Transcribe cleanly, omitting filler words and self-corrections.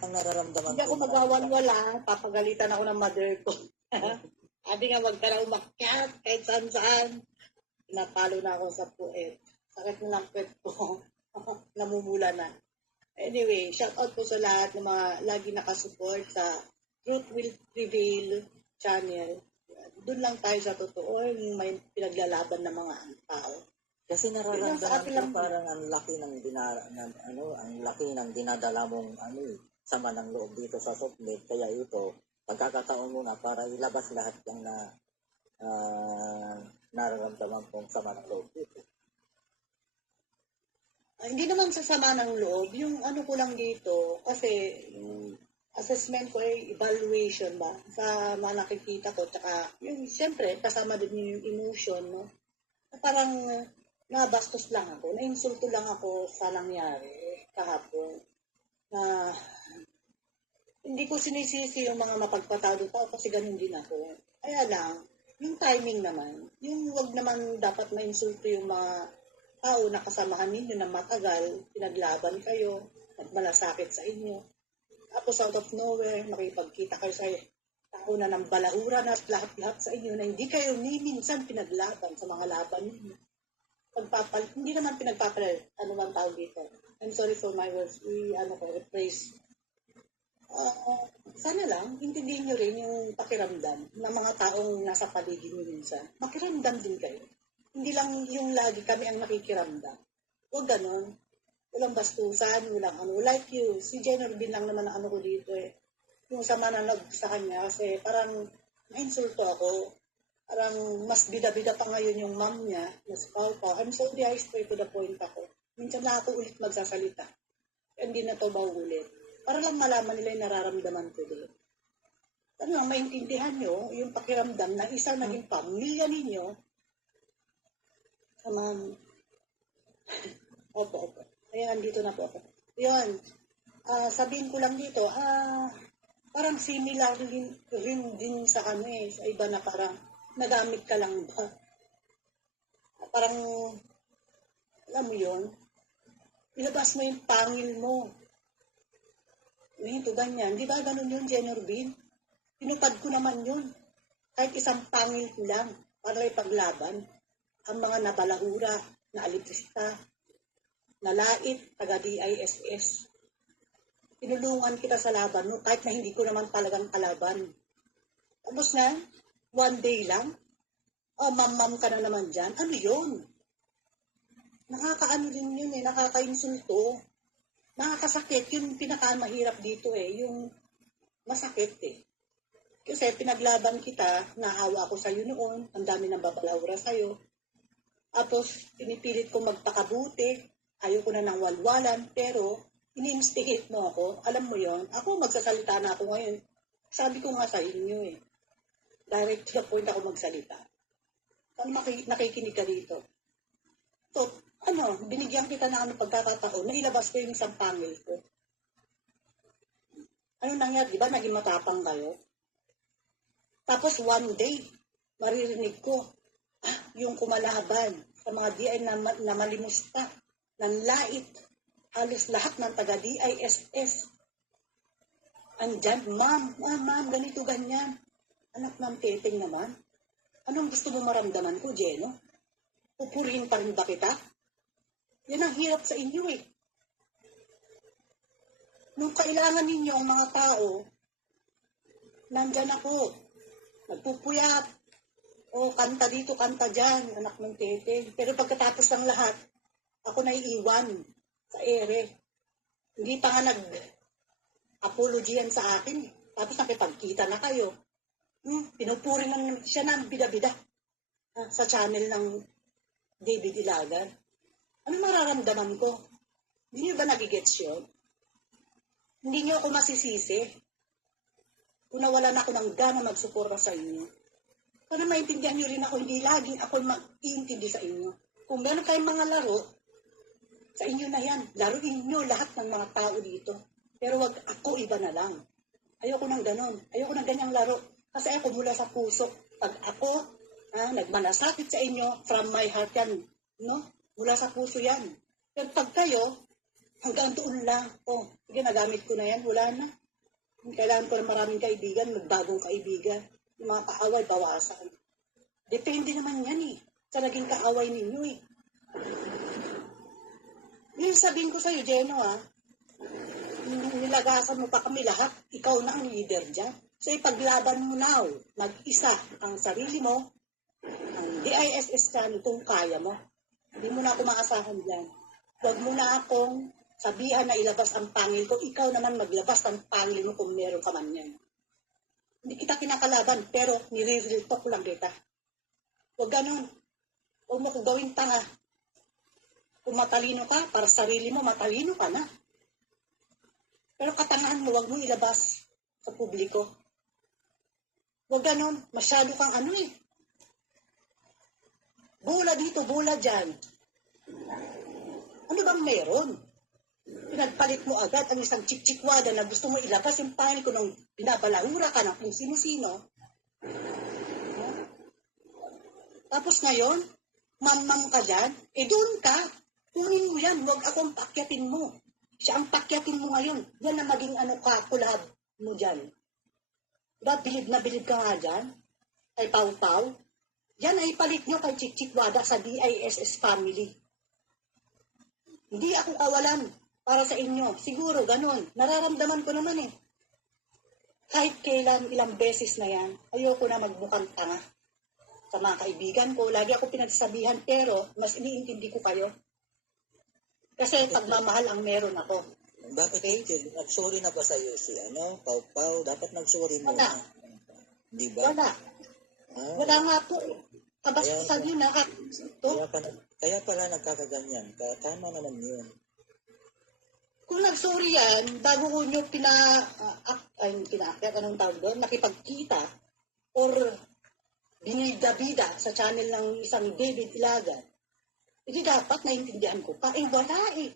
Ang nararamdaman Hindi ako ko, magwawan-wala, papagalitan ako ng mother ko. Sabi nga, wag ka na umakyat kahit saan-saan. Napalo na ako sa puwet. Sakit na ng puwet ko. Namumula na. Anyway, shout out po sa lahat ng mga lagi nakasupport sa Truth Will Prevail channel. Doon lang tayo sa totoo, yung may pinaglalaban ng mga tao. kasi Yun lang sa nararamdaman atin ko lang. parang ang laki ng ang laki ng dinadala mong sama ng loob dito sa Soplet. Kaya ito, pagkakataon mo na para ilabas lahat yung nararamdaman kong sama ng loob dito. Hindi naman sa sama ng loob. Yung ano ko lang dito, kasi yung assessment ko ay evaluation ba sa mga nakikita ko. Tsaka yung siyempre kasama din yung emotion, no? Parang nabastos lang ako, na-insulto lang ako sa nangyari kahapon. Na hindi ko sinisisi yung mga mapagpatado tao kasi ganun din ako. Kaya lang, yung timing naman, yung wag naman dapat ma-insulto yung mga tao na kasamahan ninyo na matagal, pinaglaban kayo, at malasakit sa inyo. Tapos out of nowhere, makipagkita kayo sa tao na ng balahura na at lahat-lahat sa inyo na hindi kayo ni minsan pinaglaban sa mga laban ninyo. Hindi naman pinagpapalit, ano man tawag dito. I'm sorry for my words, rephrase. Sana lang, intindihin nyo rin yung pakiramdam ng mga taong nasa paligid nyo minsan. Makiramdam din kayo. Hindi lang yung lagi kami ang nakikiramdam. Huwag ganon. Walang bastusan, walang ano. Like you, si Jenner din lang naman ang ano ko dito eh. Yung sama na sa kanya kasi parang na-insulto ako. Parang mas bida-bida pa ngayon yung mom niya, mas Pau. I'm sorry, I straight to the point ako. Minsan na ako ulit magsasalita. Hindi na to mauulit. Para lang malaman nila yung nararamdaman ko din. Ano lang, maintindihan nyo yung pakiramdam na isang naging pamilya ninyo. Opo. Ayan, dito na po ako. Yun, sabihin ko lang dito, parang similar rin din sa sa iba na parang nagamit ka lang ba? Parang, alam mo yun, ilabas mo yung pangil mo. Ito ganyan. Di ba ganun yun, Jenner Bean? Pinutad ko naman yun. Kahit isang pangil ko lang para ipaglaban ang mga nabalahura, na alitrista, nalait, taga-DISS. Tinulungan kita sa laban no, kahit na hindi ko naman talagang kalaban. Tapos na, one day lang, mam-mam ka na naman dyan. Ano yun? Nakakaano din yun eh, nakaka-insulto. Nakakasakit, yung pinakamahirap dito eh, yung masakit eh. Kasi pinaglaban kita, naawa ako sa'yo noon, ang dami ng babalawra sa'yo. Tapos, pinipilit ko magpakabuti, ayaw ko na ng walwalan, pero ini-instigate mo ako, alam mo yon, ako magsasalita na ako ngayon. Sabi ko nga sa inyo eh, direct to the point ako magsalita. Saan nakikinig ka dito? So, binigyan kita na pagkakataon na ilabas ko yung isang pangil ko. Ano nangyari? Di ba naging matapang kayo? Tapos one day, maririnig ko, yung kumalaban sa mga DI na malimusta, ng lait, halos lahat ng taga-DISS. Andyan, ma'am, ganito, ganyan. Anak ng teteng naman. Anong gusto mo maramdaman ko, Jeno? Pupurihin pa rin ba kita? Yan ang hirap sa inyo eh. Nung kailangan ninyo ang mga tao, nandyan ako. Nagpupuyat. O kanta dito, kanta dyan, anak ng tete. Pero pagkatapos ng lahat, ako naiiwan sa ere. Hindi pa nga nag-apology yan sa akin. Tapos nakipagkita na kayo. Pinupuri siya ng bida-bida sa channel ng David Ilagan. Ano mararamdaman ko? Hindi niyo ba nagigets yun? Hindi niyo ako masisisi kung nawalan ako ng gana magsuporta sa inyo. Para maintindihan niyo rin ako, hindi laging ako mag-iintindi sa inyo. Kung meron kayong mga laro, sa inyo na yan. Laruin niyo lahat ng mga tao dito. Pero wag ako, iba na lang. Ayoko nang ganon. Ayoko nang ganyang laro. Kasi ako mula sa puso. Pag ako, nagmanasakit sa inyo, from my heart yan. No? Mula sa puso yan. Pero pag kayo, Hanggang doon lang. Oh, sige, nagamit ko na yan. Wala na. Kailangan ko ng maraming kaibigan, magbagong kaibigan. Yung mga kaaway, bawasan. Depende naman yan eh. Sa naging kaaway ninyo eh. Yung sabihin ko sa'yo, Jeno nilagasan mo pa kami lahat. Ikaw na ang leader dyan. So ipaglaban mo na, mag-isa ang sarili mo, ang DISS dyan, itong kaya mo. Hindi mo na ako maasahan dyan. Huwag mo na akong sabihan na ilabas ang pangil ko. Ikaw naman maglabas ang pangil mo kung meron ka man yan. Hindi kita kinakalaban, pero nire-real talk lang kita. Huwag ganun. Huwag mo ko gawin tanga. Kung matalino ka, para sa sarili mo, matalino ka na. Pero katangahan mo, huwag mo ilabas sa publiko. Huwag ganun. Masyado kang ano eh. Bola dito, bola dyan. Ano bang meron? Pinagpalit mo agad ang isang chik-chikwada na gusto mo ilabas yung pangil ko nung binabalahura ka ng kung sino-sino. Tapos ngayon, mamam ka dyan, doon ka. Kunin mo yan, huwag akong pakyatin mo. Siya ang pakyatin mo ngayon. Yan na maging kulab mo dyan. Diba, bilib na bilib ka nga dyan? Ay pau-pau. Yan ay palit nyo kay Chik-Chikwada sa DISS family. Hindi ako kawalan para sa inyo. Siguro, ganun. Nararamdaman ko naman eh. Kahit kailan, ilang beses na yan, ayoko na magmukhang tanga. Sa mga kaibigan ko, lagi ako pinagsasabihan, pero mas iniintindi ko kayo. Kasi pagmamahal ang meron ako. Bakit okay? Nag-sorry na ba sa'yo si Pau-Pau? Dapat nag-sorry mo na. Di ba? Wala. Wala nga po. Kabastusan yun na. Kaya pala nagkakaganyan. Tama naman yun. Kung nag-sorry yan, bago ko nyo anong tawag doon, nakipagkita, or binida-bida sa channel ng isang David Ilagan, hindi dapat naintindihan ko pa. Wala eh.